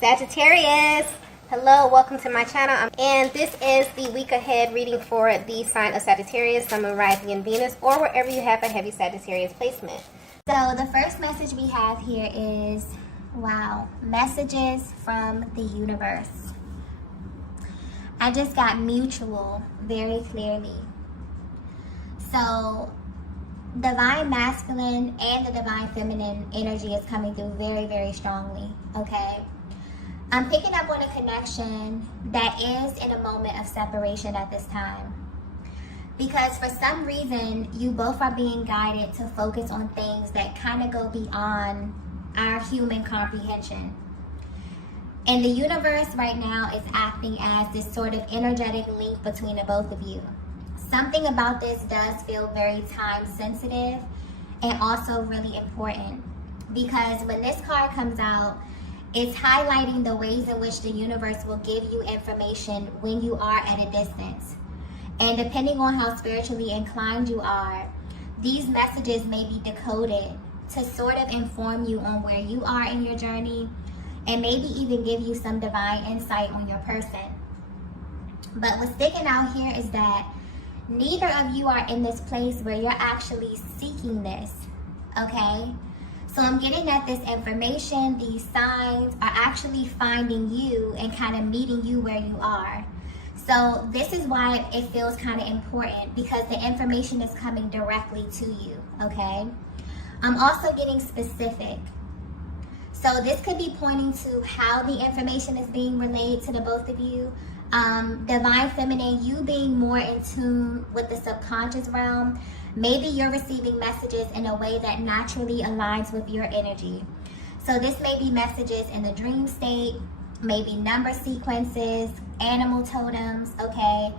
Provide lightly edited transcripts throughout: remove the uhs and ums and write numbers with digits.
Sagittarius, hello, welcome to my channel, and this is the week ahead reading for the sign of Sagittarius, Sun, Moon, Rising, and Venus, or wherever you have a heavy Sagittarius placement. So the first message we have here is, wow, messages from the universe. I just got mutual very clearly. So divine masculine and the divine feminine energy is coming through very, very strongly, okay? I'm picking up on a connection that is in a moment of separation at this time. Because for some reason, you both are being guided to focus on things that kind of go beyond our human comprehension. And the universe right now is acting as this sort of energetic link between the both of you. Something about this does feel very time sensitive and also really important. Because when this card comes out, it's highlighting the ways in which the universe will give you information when you are at a distance. And depending on how spiritually inclined you are, these messages may be decoded to sort of inform you on where you are in your journey and maybe even give you some divine insight on your person. But what's sticking out here is that neither of you are in this place where you're actually seeking this, okay? So I'm getting that this information, these signs are actually finding you and kind of meeting you where you are. So this is why it feels kind of important, because the information is coming directly to you, okay? I'm also getting specific. So this could be pointing to how the information is being relayed to the both of you. Divine feminine, you being more in tune with the subconscious realm. Maybe you're receiving messages in a way that naturally aligns with your energy. So this may be messages in the dream state, maybe number sequences, animal totems, okay?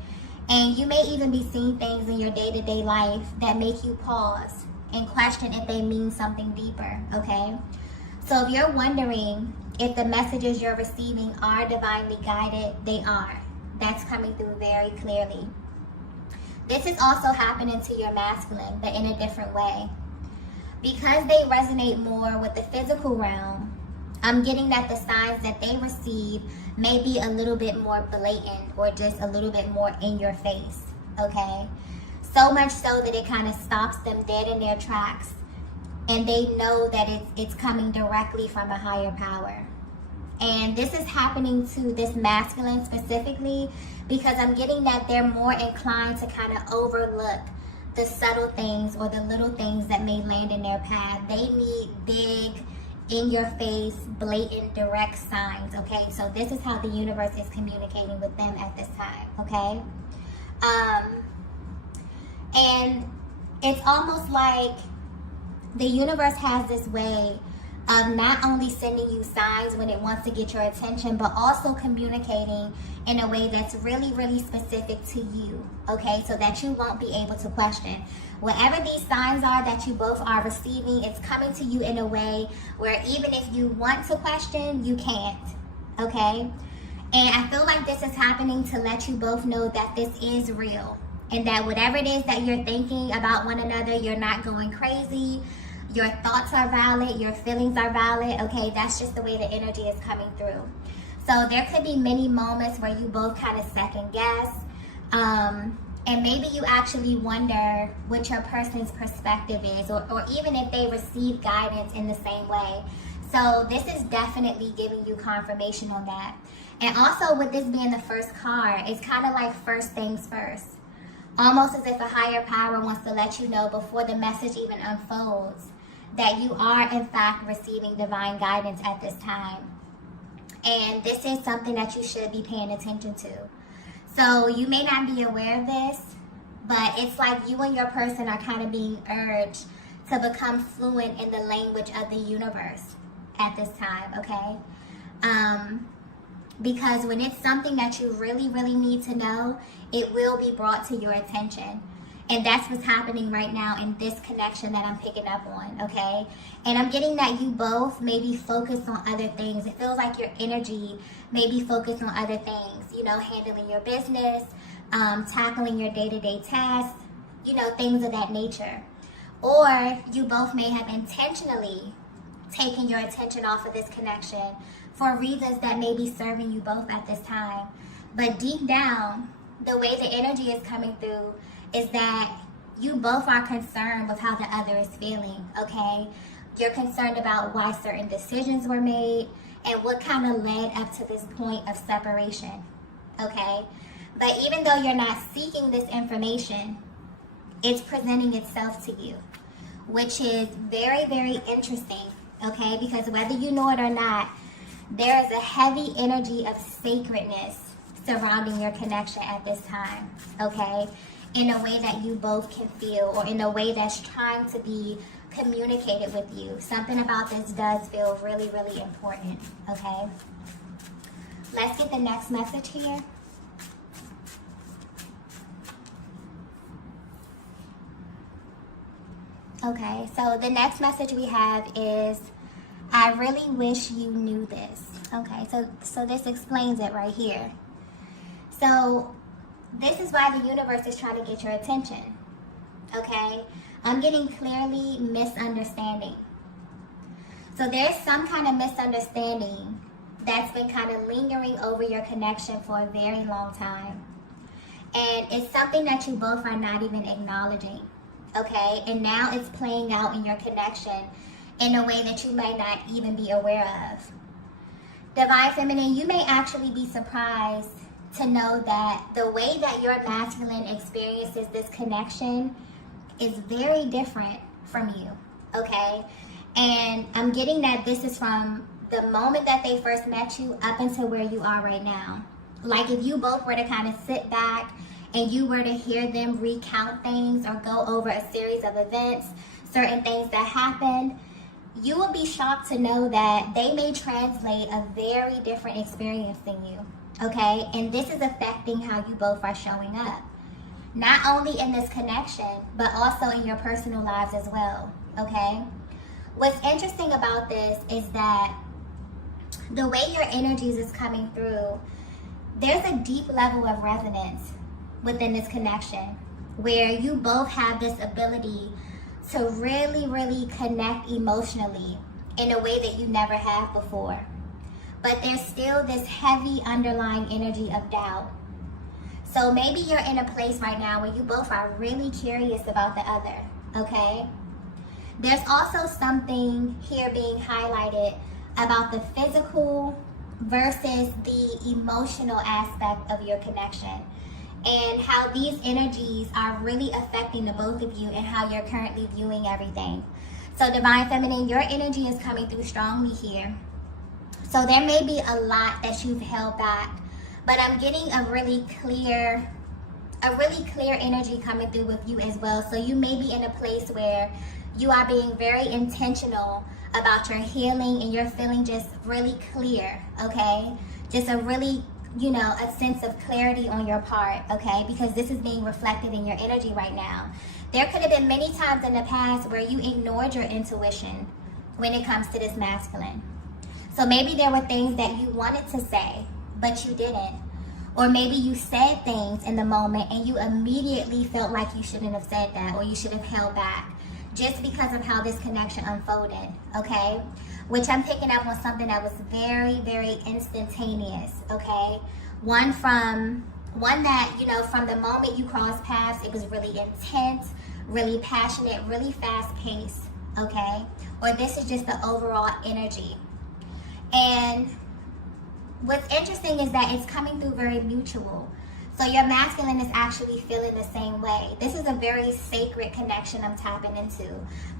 And you may even be seeing things in your day-to-day life that make you pause and question if they mean something deeper, okay? So if you're wondering if the messages you're receiving are divinely guided, they are. That's coming through very clearly. This is also happening to your masculine, but in a different way. Because they resonate more with the physical realm, I'm getting that the signs that they receive may be a little bit more blatant or just a little bit more in your face, okay? So much so that it kind of stops them dead in their tracks, and they know that it's coming directly from a higher power. And this is happening to this masculine specifically because I'm getting that they're more inclined to kind of overlook the subtle things or the little things that may land in their path. They need big, in your face, blatant, direct signs, okay? So this is how the universe is communicating with them at this time, okay? And it's almost like the universe has this way of not only sending you signs when it wants to get your attention, but also communicating in a way that's really, really specific to you, okay? So that you won't be able to question. Whatever these signs are that you both are receiving, it's coming to you in a way where even if you want to question, you can't, okay? And I feel like this is happening to let you both know that this is real, and that whatever it is that you're thinking about one another, you're not going crazy. Your thoughts are valid, your feelings are valid, okay? That's just the way the energy is coming through. So there could be many moments where you both kind of second guess, and maybe you actually wonder what your person's perspective is, or even if they receive guidance in the same way. So this is definitely giving you confirmation on that. And also with this being the first card, it's kind of like first things first. Almost as if a higher power wants to let you know before the message even unfolds that you are in fact receiving divine guidance at this time. And this is something that you should be paying attention to. So you may not be aware of this, but it's like you and your person are kind of being urged to become fluent in the language of the universe at this time, okay? Because when it's something that you really, really need to know, it will be brought to your attention. And that's what's happening right now in this connection that I'm picking up on, okay? And I'm getting that you both may be focused on other things. It feels like your energy may be focused on other things, you know, handling your business, tackling your day-to-day tasks, you know, things of that nature. Or you both may have intentionally taking your attention off of this connection for reasons that may be serving you both at this time. But deep down, the way the energy is coming through is that you both are concerned with how the other is feeling, okay? You're concerned about why certain decisions were made and what kind of led up to this point of separation, okay? But even though you're not seeking this information, it's presenting itself to you, which is very, very interesting, okay? Because whether you know it or not, there is a heavy energy of sacredness surrounding your connection at this time, okay? In a way that you both can feel, or in a way that's trying to be communicated with you. Something about this does feel really, really important, okay? Let's get the next message here. Okay, so the next message we have is, I really wish you knew this. Okay, so this explains it right here. So this is why the universe is trying to get your attention, okay? I'm getting clearly misunderstanding. So there's some kind of misunderstanding that's been kind of lingering over your connection for a very long time. And it's something that you both are not even acknowledging, okay? And now it's playing out in your connection in a way that you might not even be aware of. Divine Feminine, you may actually be surprised to know that the way that your masculine experiences this connection is very different from you, okay? And I'm getting that this is from the moment that they first met you up until where you are right now. Like if you both were to kind of sit back and you were to hear them recount things or go over a series of events, certain things that happened, you will be shocked to know that they may translate a very different experience than you, okay? And this is affecting how you both are showing up. Not only in this connection, but also in your personal lives as well, okay? What's interesting about this is that the way your energies is coming through, there's a deep level of resonance within this connection where you both have this ability to really, really connect emotionally in a way that you never have before. But there's still this heavy underlying energy of doubt. So maybe you're in a place right now where you both are really curious about the other, okay? There's also something here being highlighted about the physical versus the emotional aspect of your connection, and how these energies are really affecting the both of you and how you're currently viewing everything. So Divine Feminine, your energy is coming through strongly here. So there may be a lot that you've held back, but I'm getting a really clear energy coming through with you as well. So you may be in a place where you are being very intentional about your healing and you're feeling just really clear, okay? Just a really, a sense of clarity on your part, okay? Because this is being reflected in your energy right now. There could have been many times in the past where you ignored your intuition when it comes to this masculine. So maybe there were things that you wanted to say, but you didn't. Or maybe you said things in the moment and you immediately felt like you shouldn't have said that, or you should have held back just because of how this connection unfolded, okay? Which I'm picking up on something that was very, very instantaneous, okay? One that, from the moment you crossed paths, it was really intense, really passionate, really fast paced, okay? Or this is just the overall energy. And what's interesting is that it's coming through very mutual. So your masculine is actually feeling the same way. This is a very sacred connection I'm tapping into.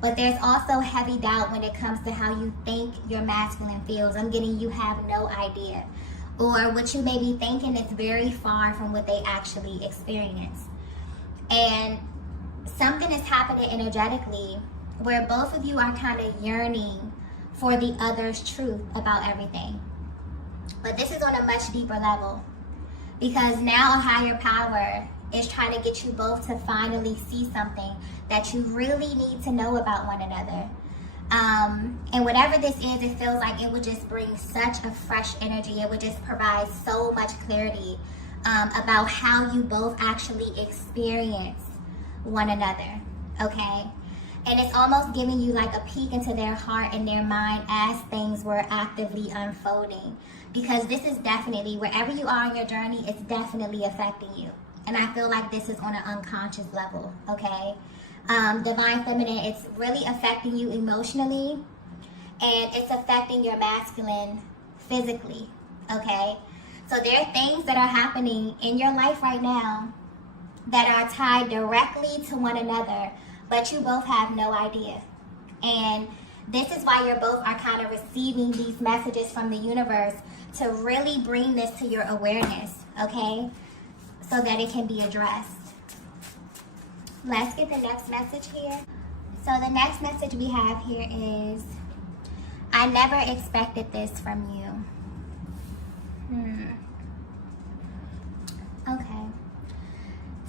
But there's also heavy doubt when it comes to how you think your masculine feels. I'm getting you have no idea. Or what you may be thinking is very far from what they actually experience. And something is happening energetically where both of you are kind of yearning for the other's truth about everything. But this is on a much deeper level, because now a higher power is trying to get you both to finally see something that you really need to know about one another. And whatever this is, it feels like it would just bring such a fresh energy. It would just provide so much clarity about how you both actually experience one another, okay? And it's almost giving you like a peek into their heart and their mind as things were actively unfolding. Because this is definitely, wherever you are on your journey, it's definitely affecting you. And I feel like this is on an unconscious level, okay? Divine Feminine, it's really affecting you emotionally, and it's affecting your masculine physically, okay? So there are things that are happening in your life right now that are tied directly to one another, but you both have no idea. And this is why you both are kind of receiving these messages from the universe to really bring this to your awareness, okay? So that it can be addressed. Let's get the next message here. So the next message we have here is, I never expected this from you. Okay.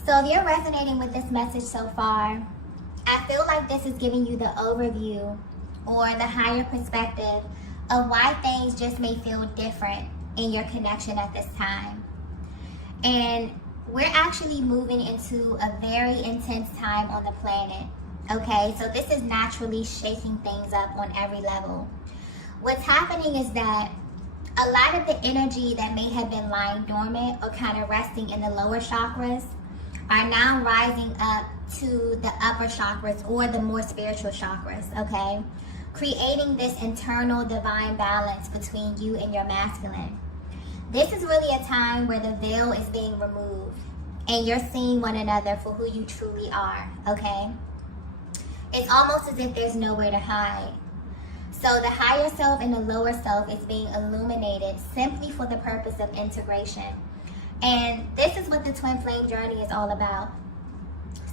So if you're resonating with this message so far, I feel like this is giving you the overview or the higher perspective of why things just may feel different in your connection at this time. And we're actually moving into a very intense time on the planet. Okay, so this is naturally shaking things up on every level. What's happening is that a lot of the energy that may have been lying dormant or kind of resting in the lower chakras are now rising up to the upper chakras or the more spiritual chakras, okay? Creating this internal divine balance between you and your masculine. This is really a time where the veil is being removed and you're seeing one another for who you truly are, okay? It's almost as if there's nowhere to hide. So the higher self and the lower self is being illuminated simply for the purpose of integration. And this is what the twin flame journey is all about.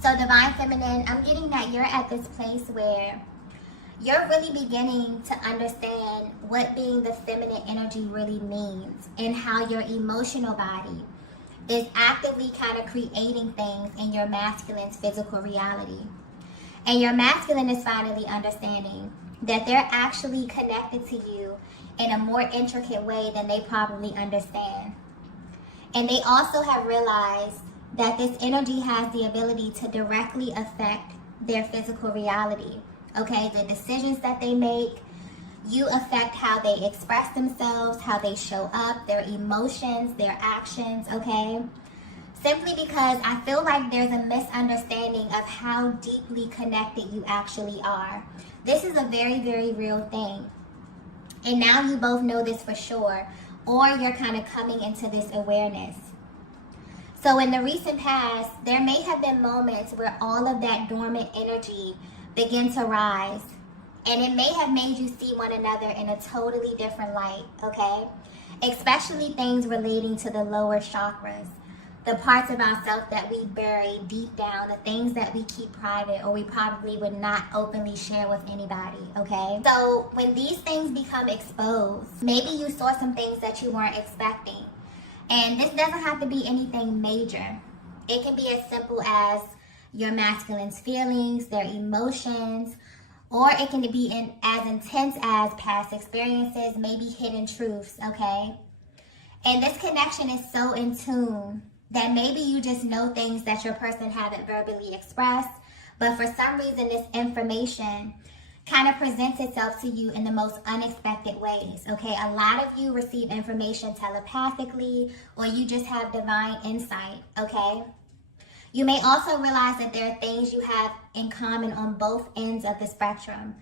So Divine Feminine, I'm getting that you're at this place where you're really beginning to understand what being the feminine energy really means and how your emotional body is actively kind of creating things in your masculine's physical reality. And your masculine is finally understanding that they're actually connected to you in a more intricate way than they probably understand. And they also have realized that this energy has the ability to directly affect their physical reality. Okay, the decisions that they make, you affect how they express themselves, how they show up, their emotions, their actions, okay? Simply because I feel like there's a misunderstanding of how deeply connected you actually are. This is a very, very real thing. And now you both know this for sure, or you're kind of coming into this awareness. So in the recent past, there may have been moments where all of that dormant energy began to rise. And it may have made you see one another in a totally different light, okay? Especially things relating to the lower chakras. The parts of ourselves that we bury deep down, the things that we keep private or we probably would not openly share with anybody, okay? So when these things become exposed, maybe you saw some things that you weren't expecting. And this doesn't have to be anything major. It can be as simple as your masculine's feelings, their emotions, or it can be as intense as past experiences, maybe hidden truths, okay? And this connection is so in tune that maybe you just know things that your person haven't verbally expressed, but for some reason this information kind of presents itself to you in the most unexpected ways, okay? A lot of you receive information telepathically, or you just have divine insight, okay? You may also realize that there are things you have in common on both ends of the spectrum.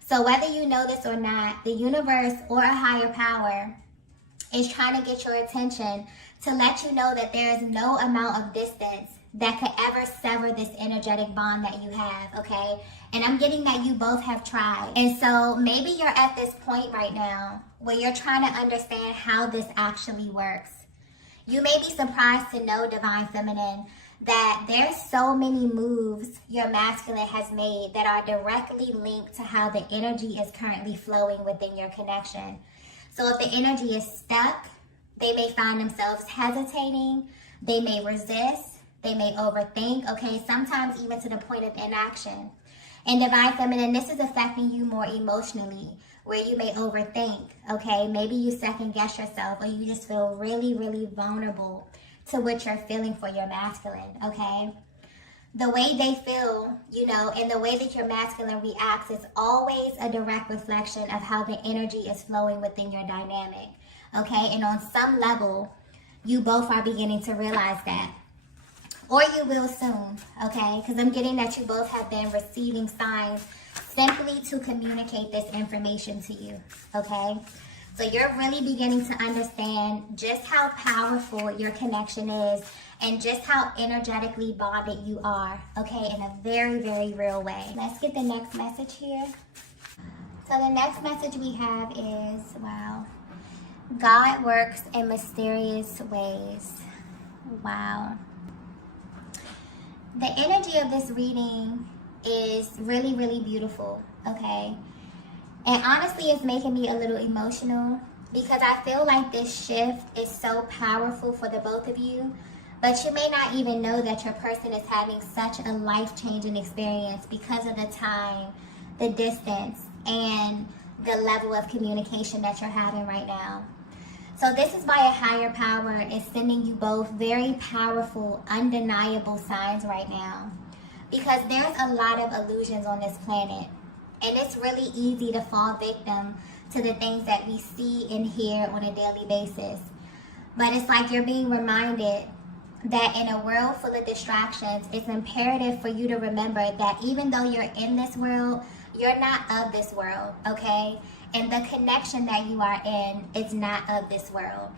So whether you know this or not, the universe or a higher power is trying to get your attention to let you know that there is no amount of distance that could ever sever this energetic bond that you have, okay? And I'm getting that you both have tried. And so maybe you're at this point right now where you're trying to understand how this actually works. You may be surprised to know, Divine Feminine, that there's so many moves your masculine has made that are directly linked to how the energy is currently flowing within your connection. So if the energy is stuck, they may find themselves hesitating, they may resist, they may overthink, okay, sometimes even to the point of inaction. And Divine Feminine, this is affecting you more emotionally, where you may overthink, okay? Maybe you second guess yourself, or you just feel really, really vulnerable to what you're feeling for your masculine, okay? the way they feel, you know, and the way that your masculine reacts is always a direct reflection of how the energy is flowing within your dynamic. Okay, and on some level, you both are beginning to realize that. Or you will soon, okay? Because I'm getting that you both have been receiving signs simply to communicate this information to you, okay? So you're really beginning to understand just how powerful your connection is and just how energetically bonded you are, okay, in a very, very real way. Let's get the next message here. So the next message we have is, wow, God works in mysterious ways. Wow. The energy of this reading is really, really beautiful, okay? And honestly, it's making me a little emotional because I feel like this shift is so powerful for the both of you, but you may not even know that your person is having such a life-changing experience because of the time, the distance, and the level of communication that you're having right now. So this is why a higher power is sending you both very powerful, undeniable signs right now. Because there's a lot of illusions on this planet. And it's really easy to fall victim to the things that we see and hear on a daily basis. But it's like you're being reminded that in a world full of distractions, it's imperative for you to remember that even though you're in this world, you're not of this world, okay? And the connection that you are in is not of this world.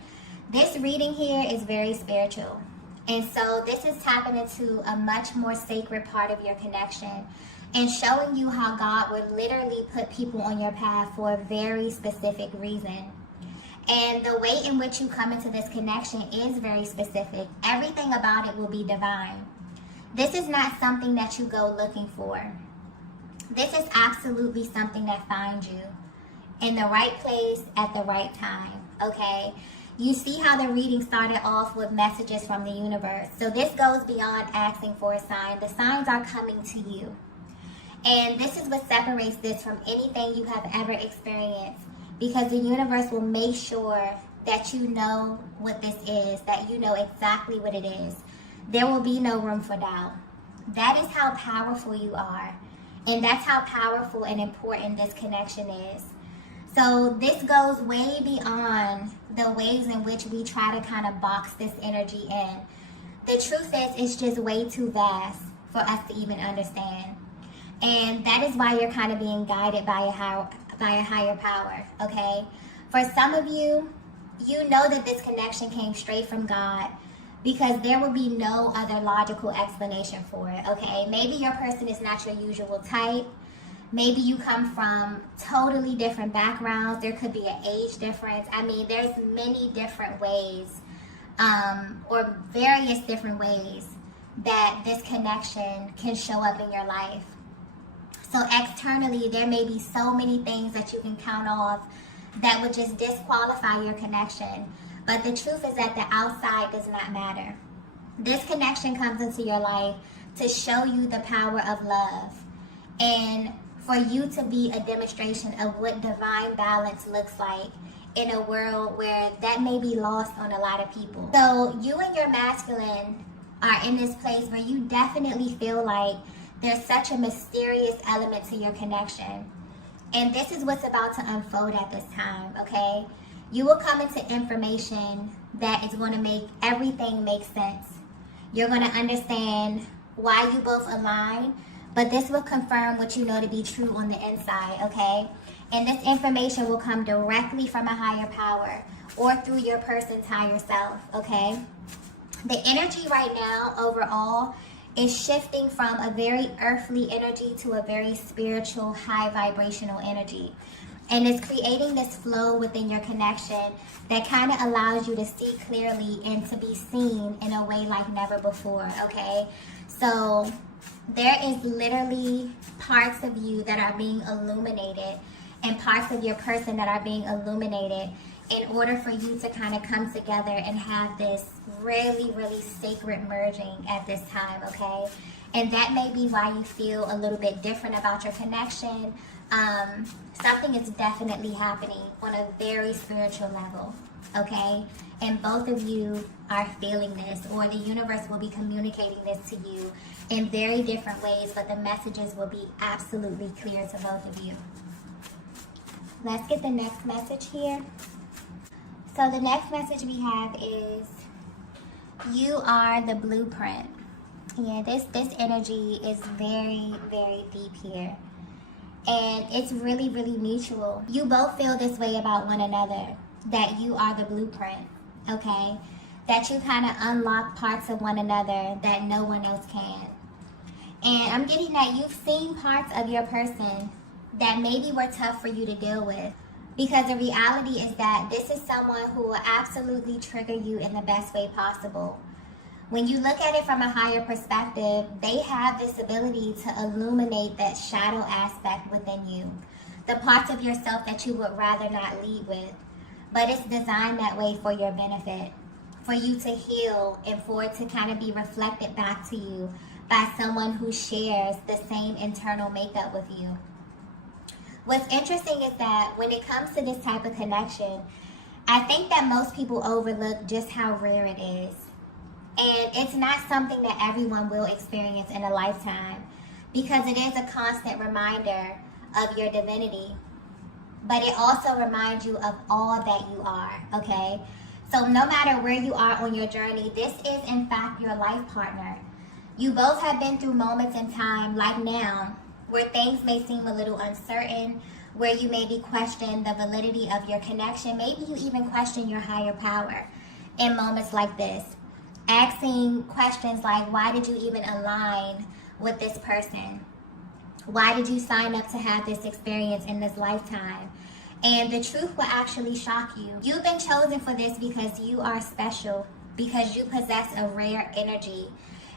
This reading here is very spiritual. And so this is tapping into a much more sacred part of your connection and showing you how God would literally put people on your path for a very specific reason. And the way in which you come into this connection is very specific. Everything about it will be divine. This is not something that you go looking for. This is absolutely something that finds you in the right place at the right time, okay? You see how the reading started off with messages from the universe. So this goes beyond asking for a sign. The signs are coming to you. And this is what separates this from anything you have ever experienced, because the universe will make sure that you know what this is, that you know exactly what it is. There will be no room for doubt. That is how powerful you are. And that's how powerful and important this connection is. So this goes way beyond the ways in which we try to kind of box this energy in. The truth is, it's just way too vast for us to even understand. And that is why you're kind of being guided by a higher power, okay? For some of you, you know that this connection came straight from God because there will be no other logical explanation for it, okay? Maybe your person is not your usual type. Maybe you come from totally different backgrounds. There could be an age difference. I mean, there's many different ways or various different ways that this connection can show up in your life. So externally, there may be so many things that you can count off that would just disqualify your connection. But the truth is that the outside does not matter. This connection comes into your life to show you the power of love and for you to be a demonstration of what divine balance looks like in a world where that may be lost on a lot of people. So you and your masculine are in this place where you definitely feel like there's such a mysterious element to your connection. And this is what's about to unfold at this time, okay? You will come into information that is going to make everything make sense. You're going to understand why you both align, but this will confirm what you know to be true on the inside, okay? And this information will come directly from a higher power or through your person's higher self, okay? The energy right now overall is shifting from a very earthly energy to a very spiritual, high vibrational energy. And it's creating this flow within your connection that kind of allows you to see clearly and to be seen in a way like never before, okay? So there is literally parts of you that are being illuminated and parts of your person that are being illuminated in order for you to kind of come together and have this really, really sacred merging at this time, okay? And that may be why you feel a little bit different about your connection, Something is definitely happening on a very spiritual level, okay? And both of you are feeling this, or the universe will be communicating this to you in very different ways, but the messages will be absolutely clear to both of you. Let's get the next message here. So the next message we have is, you are the blueprint. Yeah, this energy is very, very deep here. And it's really, really mutual. You both feel this way about one another, that you are the blueprint, okay? That you kind of unlock parts of one another that no one else can. And I'm getting that you've seen parts of your person that maybe were tough for you to deal with. Because the reality is that this is someone who will absolutely trigger you in the best way possible. When you look at it from a higher perspective, they have this ability to illuminate that shadow aspect within you. The parts of yourself that you would rather not lead with. But it's designed that way for your benefit. For you to heal and for it to kind of be reflected back to you by someone who shares the same internal makeup with you. What's interesting is that when it comes to this type of connection, I think that most people overlook just how rare it is. And it's not something that everyone will experience in a lifetime, because it is a constant reminder of your divinity. But it also reminds you of all that you are, okay? So no matter where you are on your journey, this is in fact your life partner. You both have been through moments in time, like now, where things may seem a little uncertain, where you maybe question the validity of your connection. Maybe you even question your higher power in moments like this. Asking questions like, why did you even align with this person? Why did you sign up to have this experience in this lifetime? And the truth will actually shock you. You've been chosen for this because you are special, because you possess a rare energy,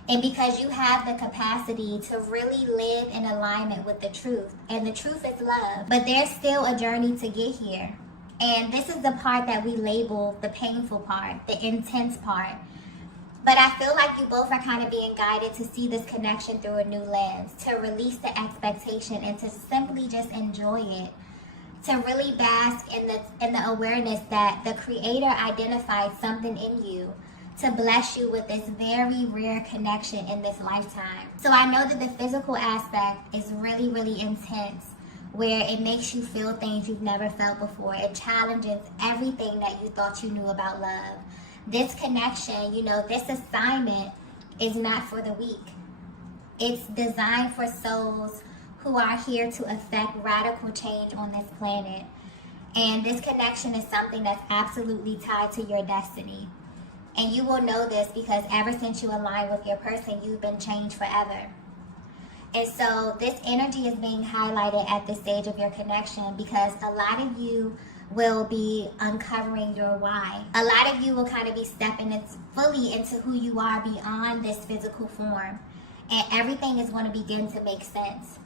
and because you have the capacity to really live in alignment with the truth. And the truth is love. But there's still a journey to get here. And this is the part that we label the painful part, the intense part. But I feel like you both are kind of being guided to see this connection through a new lens, to release the expectation and to simply just enjoy it. To really bask in the awareness that the Creator identified something in you to bless you with this very rare connection in this lifetime. So I know that the physical aspect is really, really intense, where it makes you feel things you've never felt before. It challenges everything that you thought you knew about love. This connection, this assignment is not for the weak. It's designed for souls who are here to affect radical change on this planet. And this connection is something that's absolutely tied to your destiny. And you will know this because ever since you align with your person, you've been changed forever. And so this energy is being highlighted at this stage of your connection because a lot of you will be uncovering your why. A lot of you will kind of be stepping fully into who you are beyond this physical form. And everything is going to begin to make sense.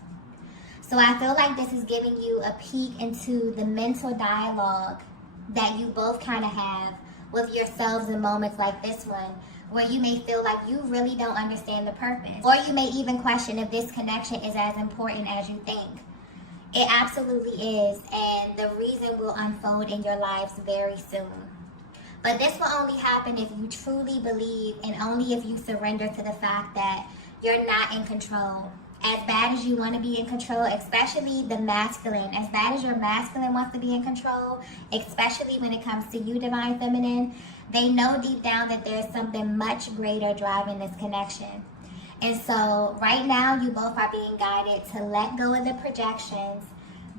So I feel like this is giving you a peek into the mental dialogue that you both kind of have with yourselves in moments like this one, where you may feel like you really don't understand the purpose. Or you may even question if this connection is as important as you think. It absolutely is, and the reason will unfold in your lives very soon. But this will only happen if you truly believe and only if you surrender to the fact that you're not in control. As bad as you want to be in control, especially the masculine, as bad as your masculine wants to be in control, especially when it comes to you, Divine Feminine, they know deep down that there's something much greater driving this connection. And so right now, you both are being guided to let go of the projections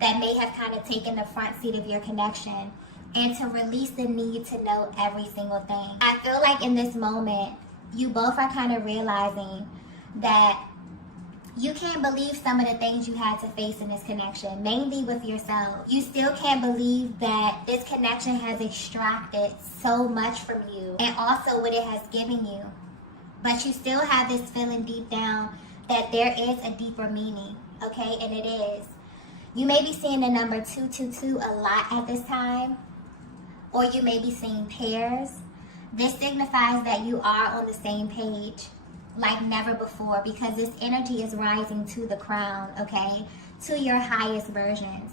that may have kind of taken the front seat of your connection and to release the need to know every single thing. I feel like in this moment, you both are kind of realizing that you can't believe some of the things you had to face in this connection, mainly with yourself. You still can't believe that this connection has extracted so much from you and also what it has given you. But you still have this feeling deep down that there is a deeper meaning, okay? And it is. You may be seeing the number 222 a lot at this time, or you may be seeing pairs. This signifies that you are on the same page like never before, because this energy is rising to the crown, okay? to your highest versions.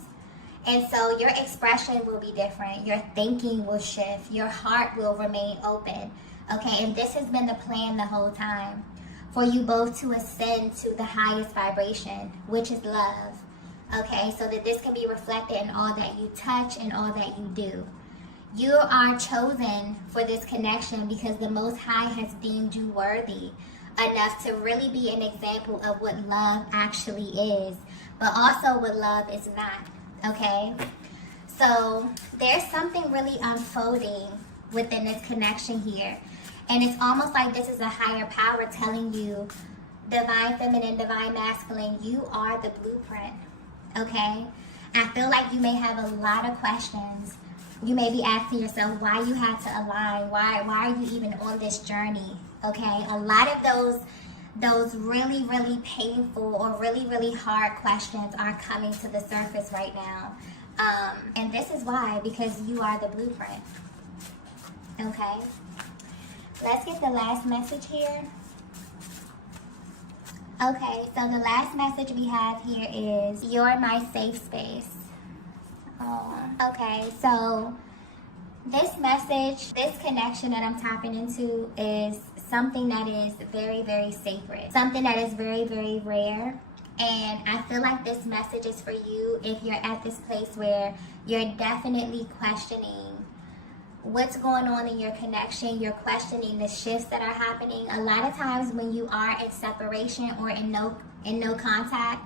And so your expression will be different. Your thinking will shift. Your heart will remain open. Okay, and this has been the plan the whole time, for you both to ascend to the highest vibration, which is love. Okay, so that this can be reflected in all that you touch and all that you do. You are chosen for this connection because the Most High has deemed you worthy enough to really be an example of what love actually is, but also what love is not. Okay, so there's something really unfolding within this connection here, and it's almost like this is a higher power telling you, divine feminine, divine masculine, you are the blueprint. Okay, I feel like you may have a lot of questions. You may be asking yourself why you had to align, why are you even on this journey? Okay, a lot of those really, really painful or really, really hard questions are coming to the surface right now. And this is why, because you are the blueprint. Okay, let's get the last message here. Okay, so the last message we have here is, you're my safe space. Oh, okay, so this message, this connection that I'm tapping into is something that is very, very sacred. Something that is very, very rare. And I feel like this message is for you if you're at this place where you're definitely questioning what's going on in your connection. You're questioning the shifts that are happening. A lot of times when you are in separation or in no contact,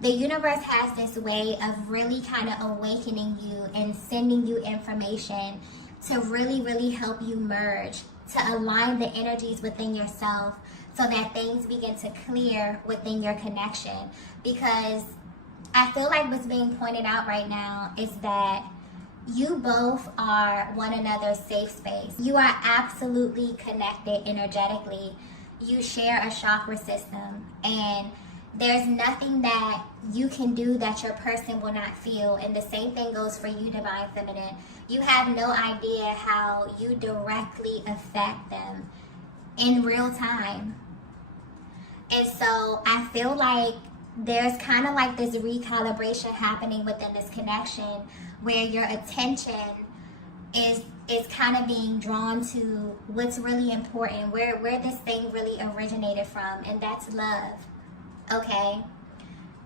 the universe has this way of really kind of awakening you and sending you information to really, really help you merge, to align the energies within yourself so that things begin to clear within your connection. Because I feel like what's being pointed out right now is that you both are one another's safe space. You are absolutely connected energetically. You share a chakra system, and there's nothing that you can do that your person will not feel. And the same thing goes for you, divine feminine. You have no idea how you directly affect them in real time. And so I feel like there's kind of like this recalibration happening within this connection where your attention is kind of being drawn to what's really important, where this thing really originated from, and that's love. Okay,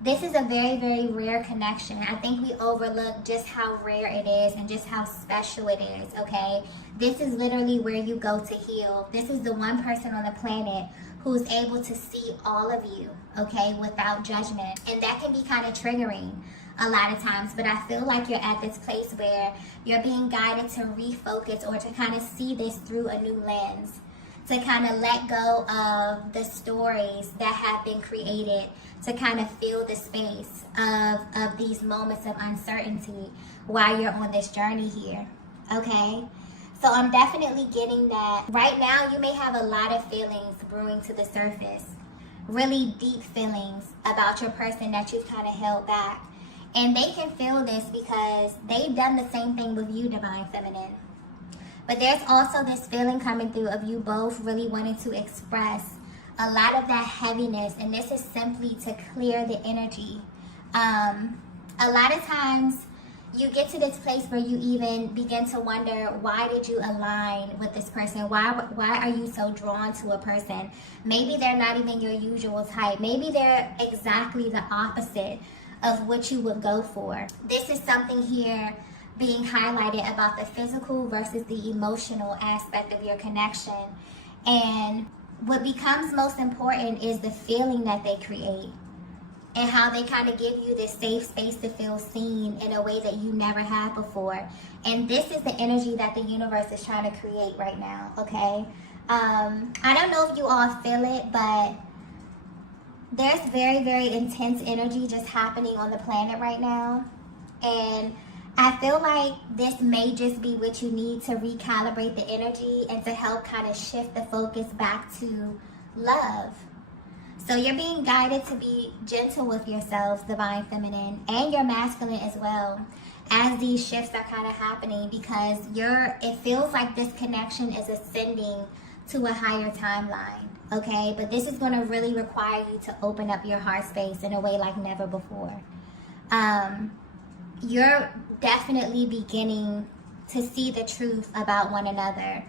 this is a very, very rare connection. I think we overlook just how rare it is and just how special it is. Okay, this is literally where you go to heal. This is the one person on the planet who's able to see all of you, okay, without judgment. And that can be kind of triggering a lot of times, but I feel like you're at this place where you're being guided to refocus or to kind of see this through a new lens, to kind of let go of the stories that have been created, to kind of feel the space of these moments of uncertainty while you're on this journey here, okay? So I'm definitely getting that. Right now, you may have a lot of feelings brewing to the surface, really deep feelings about your person that you've kind of held back. And they can feel this because they've done the same thing with you, divine feminine. But there's also this feeling coming through of you both really wanting to express a lot of that heaviness, and this is simply to clear the energy. A lot of times you get to this place where you even begin to wonder, why did you align with this person? Why are you so drawn to a person? Maybe they're not even your usual type. Maybe they're exactly the opposite of what you would go for. This is something here being highlighted about the physical versus the emotional aspect of your connection. And what becomes most important is the feeling that they create and how they kind of give you this safe space to feel seen in a way that you never had before. And this is the energy that the universe is trying to create right now, okay? I don't know if you all feel it, but there's very, very intense energy just happening on the planet right now. And I feel like this may just be what you need to recalibrate the energy and to help kind of shift the focus back to love. So you're being guided to be gentle with yourselves, divine feminine, and your masculine as well, as these shifts are kind of happening, because it feels like this connection is ascending to a higher timeline, okay? But this is going to really require you to open up your heart space in a way like never before, You're definitely beginning to see the truth about one another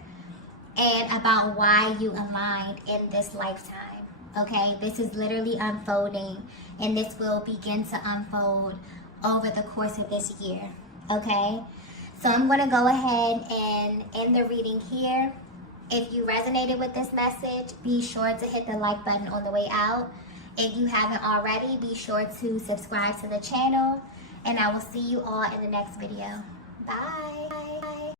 and about why you aligned in this lifetime. Okay, this is literally unfolding, and this will begin to unfold over the course of this year. Okay, so I'm going to go ahead and end the reading here. If you resonated with this message, be sure to hit the like button on the way out. If you haven't already, be sure to subscribe to the channel, and I will see you all in the next video. Bye.